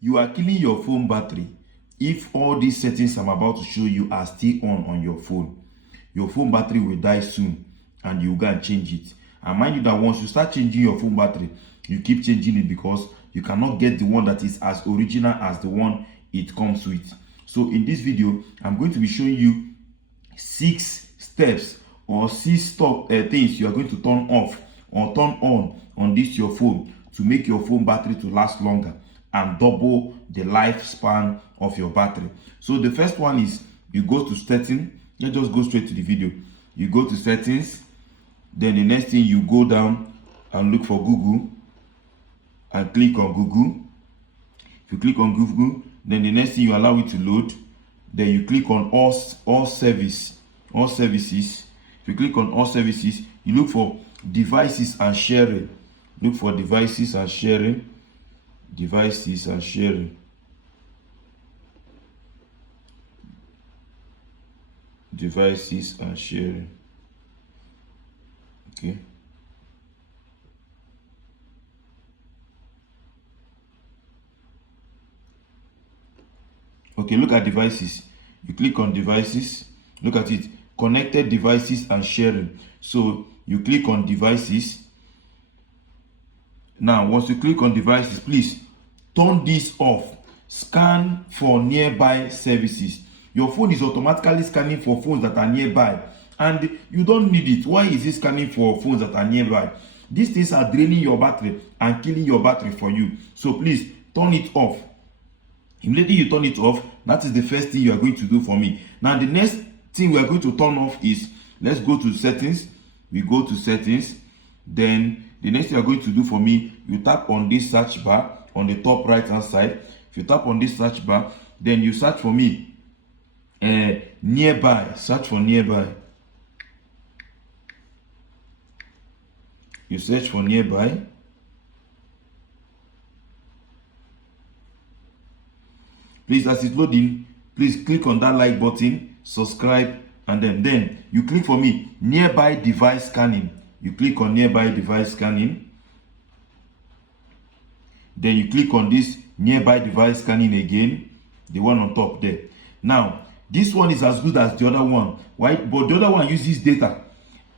you are killing your phone battery if all these settings I'm about to show you are still on your phone. Your phone battery will die soon and you go and change it. And mind you that once you start changing your phone battery, you keep changing it because you cannot get the one that is as original as the one it comes with. So in this video, I'm going to be showing you 6 steps or 6 things you are going to turn off or turn on this your phone to make your phone battery to last longer and double the lifespan of your battery. So the first one is you go to settings. Let's just go straight to the video. You go to settings, then the next thing you go down and look for Google and click on Google. If you click on Google, then the next thing you allow it to load, then you click on all services. If you click on all services, you look for devices and sharing. Look for devices and sharing. Devices and sharing. Devices and sharing. Okay. Okay, look at devices. You click on devices. Look at it. Connected devices and sharing. So you click on devices. Now, once you click on devices, please turn this off. Scan for nearby services. Your phone is automatically scanning for phones that are nearby, and you don't need it. Why is it scanning for phones that are nearby? These things are draining your battery and killing your battery for you. So please turn it off. Immediately you turn it off, that is the first thing you are going to do for me. Now the next thing we are going to turn off is, let's go to settings. We go to settings. Then the next thing you are going to do for me, you tap on this search bar on the top right hand side. If you tap on this search bar, then you search for me nearby. Search for nearby. You search for nearby. Please, as it's loading, please click on that like button, subscribe, and then you click for me nearby device scanning. You click on nearby device scanning. Then you click on this nearby device scanning again, the one on top there. Now this one is as good as the other one. Why? But the other one uses data.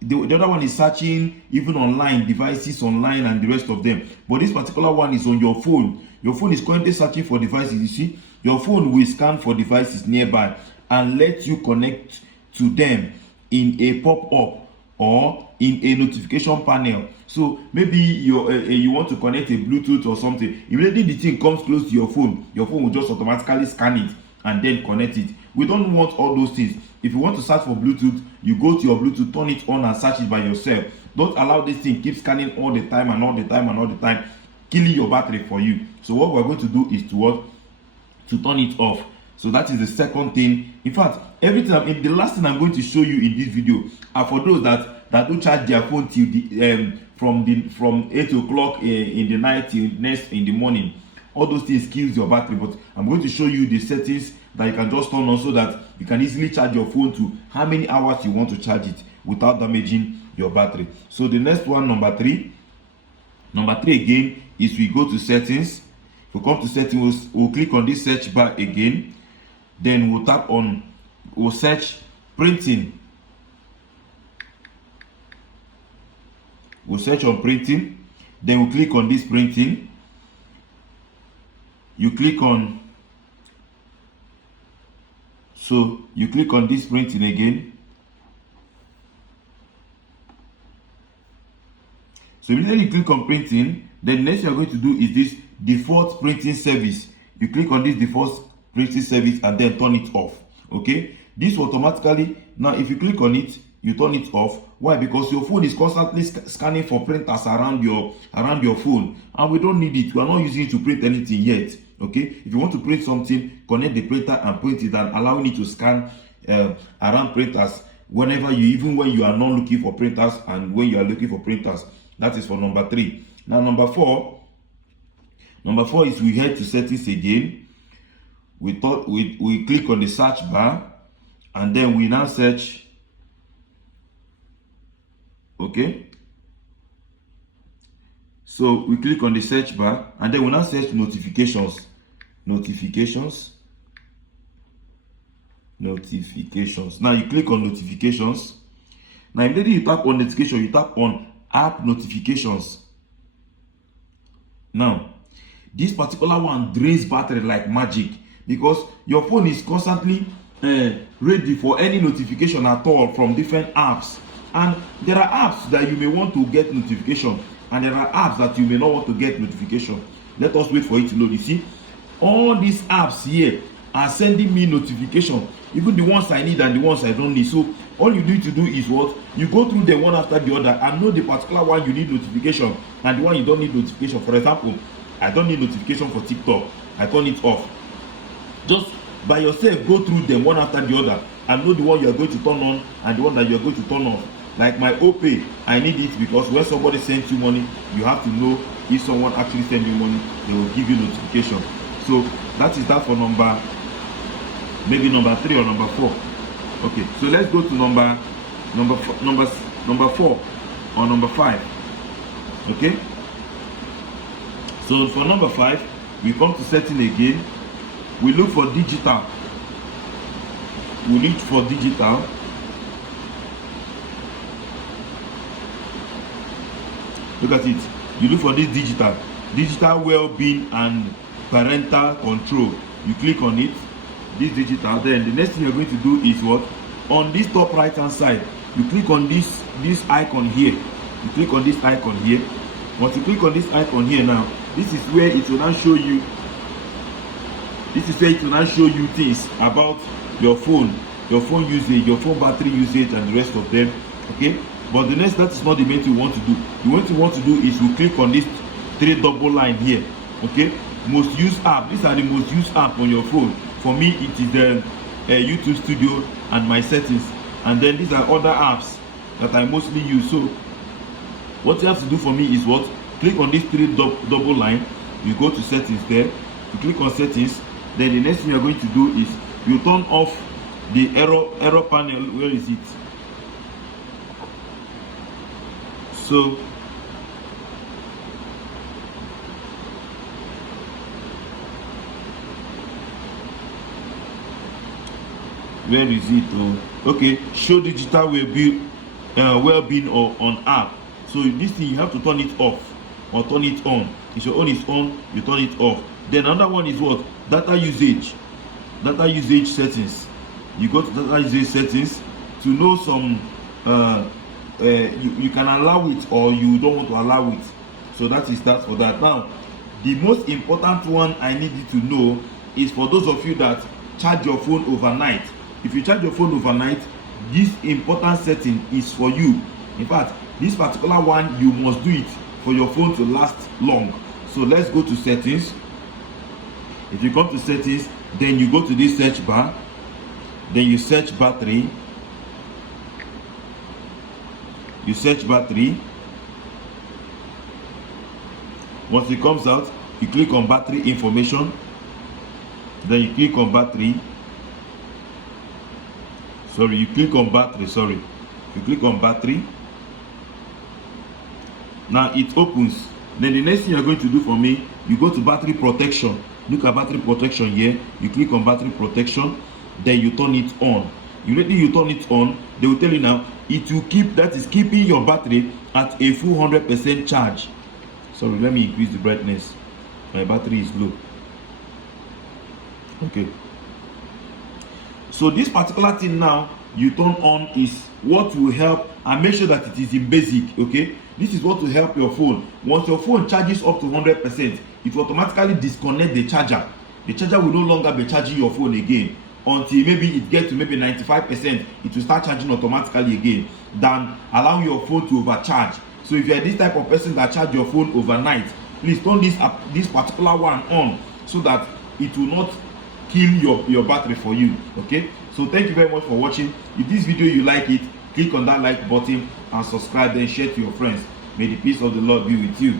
The other one is searching even online, devices online and the rest of them. But this particular one is on your phone. Your phone is currently searching for devices. You see, your phone will scan for devices nearby and let you connect to them in a pop-up or in a notification panel. So maybe you want to connect a Bluetooth or something. Immediately the thing comes close to your phone will just automatically scan it and then connect it. We don't want all those things. If you want to search for Bluetooth, you go to your Bluetooth, turn it on and search it by yourself. Don't allow this thing keep scanning all the time and all the time and all the time, killing your battery for you. So what we're going to do is to turn it off. So that is the second thing. In fact, the last thing I'm going to show you in this video are for those that don't charge their phone till from 8 o'clock in the night till next in the morning. All those things kills your battery, but I'm going to show you the settings that you can just turn on so that you can easily charge your phone to how many hours you want to charge it without damaging your battery. So the next one, number three again, is we go to settings. If we come to settings, we'll click on this search bar again. Then we'll search printing. We'll search on printing. Then we'll click on this printing. You click on this printing again. So immediately you click on printing, then next you're going to do is this default printing service. You click on this default printing service and then turn it off. Okay, this automatically, now if you click on it, you turn it off. Why? Because your phone is constantly scanning for printers around your phone, and we don't need it. We are not using it to print anything yet. Okay, if you want to print something, connect the printer and print it, and allowing it to scan around printers whenever even when you are not looking for printers and when you are looking for printers. That is for number 3. Now number 4 is we head to settings again. We click on the search bar and then we now search. Okay, so we click on the search bar and then we now search notifications. notifications. Now you click on notifications. Now immediately you tap on notification, you tap on app notifications. Now this particular one drains battery like magic, because your phone is constantly ready for any notification at all from different apps. And there are apps that you may want to get notification, and there are apps that you may not want to get notification. Let us wait for it to load. You see, all these apps here are sending me notification, even the ones I need and the ones I don't need. So all you need to do is what? You go through them one after the other and know the particular one you need notification and the one you don't need notification. For example, I don't need notification for TikTok. I turn it off. Just by yourself, go through them one after the other and know the one you are going to turn on and the one that you are going to turn off. Like my OPay, I need it because when somebody sends you money, you have to know if someone actually sends you money, they will give you notification. So that is that for maybe number 3 or number 4. Okay, so let's go to number 4 or number 5. Okay, so for number 5, we come to setting again. We look for digital. Look at it. You look for this digital well-being and parental control. You click on it, this digital. Then the next thing you're going to do is what? On this top right hand side, you click on this icon here. You click on this icon here. Once you click on this icon here, now this is where it will now show you. This is where it will now show you things about your phone usage, your phone battery usage, and the rest of them. Okay, but the next, that is not the main thing you want to do. The main thing you want to do is to click on this 3 double line here. Okay, most used app. These are the most used app on your phone. For me, it is the YouTube Studio and my settings, and then these are other apps that I mostly use. So what you have to do for me is what? Click on this 3 double line. You go to settings there. You click on settings. Then the next thing you're going to do is you turn off the error panel. Where is it? So where is it? Okay, show digital well-being or on app. So this thing you have to turn it off or turn it on. If your own is on, you turn it off. Then another one is what? Data usage settings. You go to data usage settings to know some you can allow it or you don't want to allow it. So that is that for that. Now the most important one I need you to know is for those of you that charge your phone overnight. If you charge your phone overnight, this important setting is for you. In fact, this particular one, you must do it for your phone to last long. So let's go to settings. If you come to settings, then you go to this search bar, then you search battery. You search battery. Once it comes out, you click on battery information. Then you click on battery. You click on battery. Now it opens. Then the next thing you're going to do for me, you go to battery protection. Look at battery protection here. You click on battery protection. Then you turn it on. Immediately you turn it on, they will tell you now it will keeping your battery at a full 100% charge. Sorry, let me increase the brightness. My battery is low. Okay. So this particular thing now you turn on is what will help, and make sure that it is in basic. Okay, this is what will help your phone. Once your phone charges up to 100%, it will automatically disconnect the charger. The charger will no longer be charging your phone again until maybe it gets to maybe 95%. It will start charging automatically again, than allowing your phone to overcharge. So if you are this type of person that charge your phone overnight, please turn this particular one on so that it will not kill your battery for you. Okay, so thank you very much for watching. If this video you like it, click on that like button and subscribe, then share to your friends. May the peace of the Lord be with you.